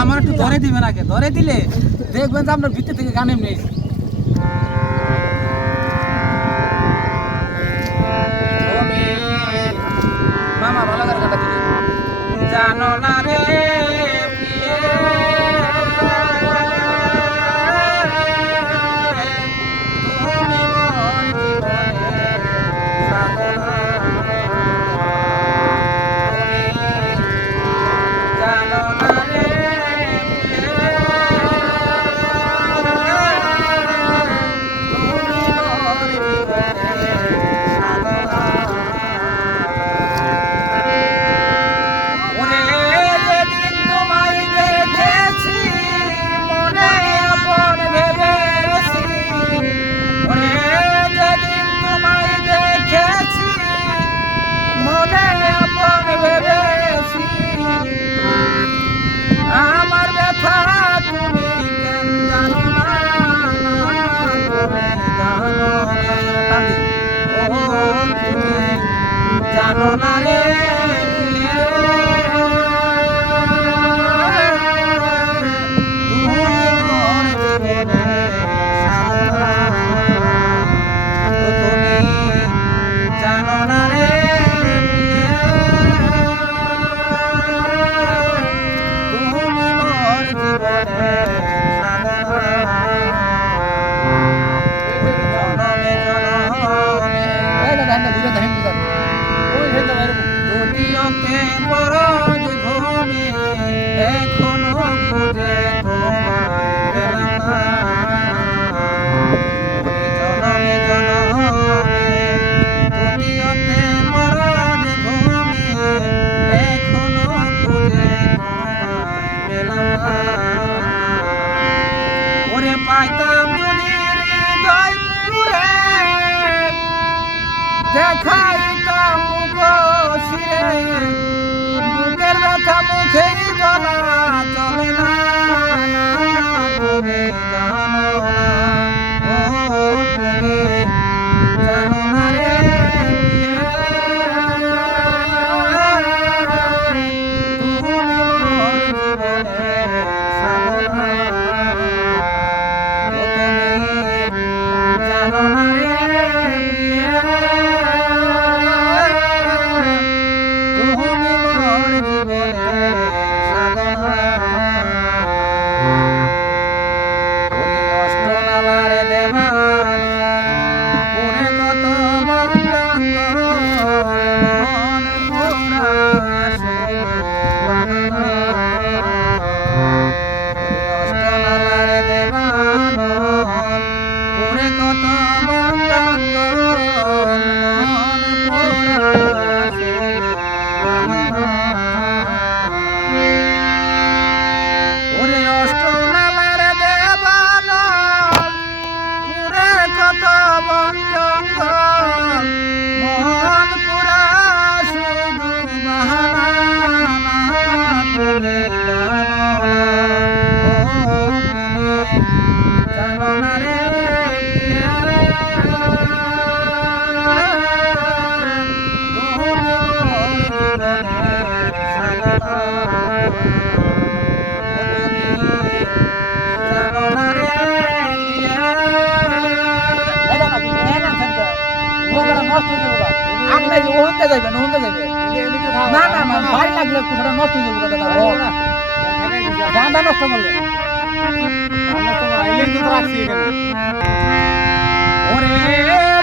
আমার একটু ধরে দিবেন, আগে ধরে দিলে দেখবেন যে আপনার ভিতর থেকে গান এমনি মামা ভালো করে গানটা দিলে জানো না রে আমার ব্যথা তুমি কেন জানো না, তুমি জানো না রে এখনো খুঁজে জনমে জনমে দুনিয়াতে মরদ ঘুমে এখনো খুঁজে পেলাম না। ওরে পাইতাম যদি হৃদয় পুরে দেখাইতাম মুখে বুকের ব্যথা মুখে বলা চলে না, তুমি জানো না, ও তুমি জানো না রে তুমি মোর জীবনের সাধনা, তুমি জানো না রে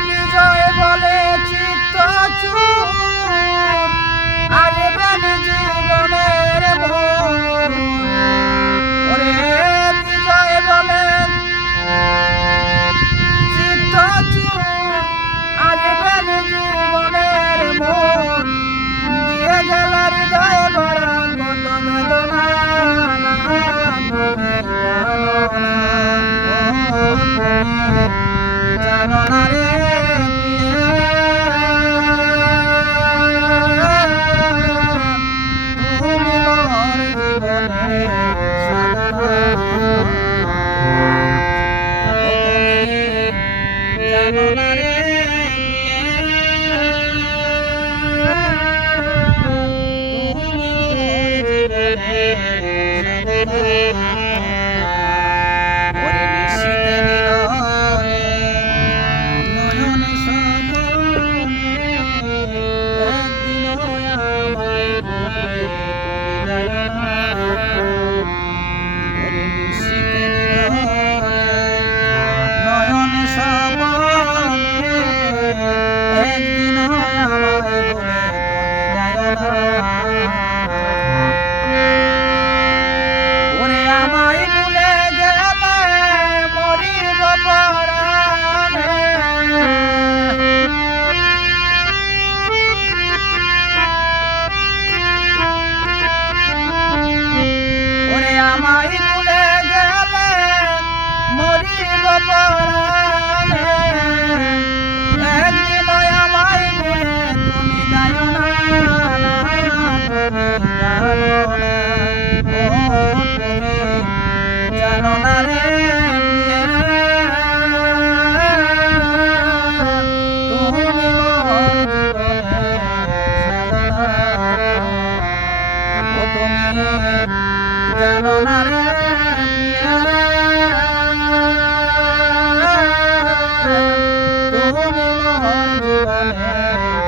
বিজয় বলে চিত্ত চুর আসবেন জীবনের মোর, ওরে বিজয় বলে চিত্ত চুর আসবেন জীবনের মোর, দিয়ে গেল হৃদয় ভরা কত বেদনা, তুমি জানো না রে তুমি মোর জীবনের সাধনা, জানো না রে তুমি মোর জীবনের ওরে নিশীথে নীরবে নয়নে স্বপনে একদিন আমায় ভুলে তুমি যাইও না। ওরে নিশীথে নীরবে নয়নে স্বপনে একদিন আমায় ভুলে তুমি যাইও না। ওরে আমায় ভুলে গেলে মরিব পরাণে। ওরে আমায় ভুলে গেলে মরিব পরাণে। একদিন আমায় ভুলে তুমি যাইও না, তুমি জানো না, ও তুমি জানো না রে প্রিয়ে, তুমি মোর জীবনের সাধনা। ও তুমি জানো না রে প্রিয়ে, তুমি মোর জীবনের সাধনা।